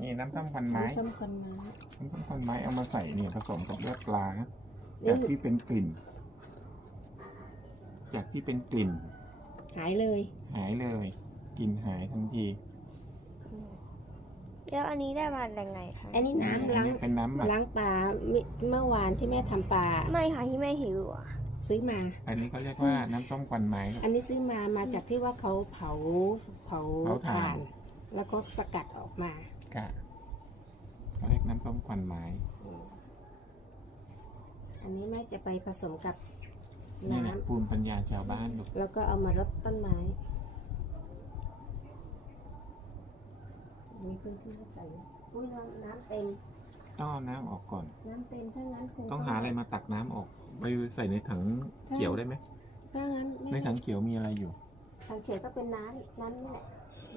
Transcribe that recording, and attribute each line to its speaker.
Speaker 1: นี่น้ำส้มควันไม้
Speaker 2: น้ำส้มควันไม้
Speaker 1: น้ำส้มควันไม้เอามาใส่เนี่ยผสมกับเลือดปลาจากที่เป็นกลิ่น จากที่เป็นกลิ่น
Speaker 2: หายเลย
Speaker 1: หายเลยกลิ่นหายทันที
Speaker 3: แล้วอันนี้ได้มาได้ไงคะ
Speaker 2: อันนี้น้ำล้าง
Speaker 1: อันนี้เป็นน้ำหมัก
Speaker 2: ล้างปลาเมื่อวานที่แม่ทำปลา
Speaker 3: ไม่ค่ะที่แม่หิวอ่ะ
Speaker 2: ซื้อมา
Speaker 1: อันนี้เขาเรียกว่าน้ำส้มควันไม้ครับ
Speaker 2: อันนี้ซื้อมาจากที่ว่าเขาเผา
Speaker 1: เผาถ่าน
Speaker 2: ถ่าน แล้วก็สกัดออกมา
Speaker 1: กะเขาเรียกน้ำส้มควันไม้
Speaker 2: อันนี้แม่จะไปผสมกับ
Speaker 1: นี่แหละ
Speaker 2: น้ำ
Speaker 1: ภูมิปัญญาชาวบ้านลูก
Speaker 2: แล้วก็เอามารดต้นไม้มีพื้นที่ให้ใส่อุ้ยน้ำเต็ม
Speaker 1: ต้องเอาน้ำออกก่อน
Speaker 2: น้ำเต็มถ้างั้นคง
Speaker 1: ต้องหาอะไรมาตักน้ำออกไปใส่ในถังเขียวได้ไหม
Speaker 2: ถ้างั้น
Speaker 1: ในถังเขียวมีอะไรอยู่
Speaker 2: ทางเขียวก็เป็นน้ำนี่แหละ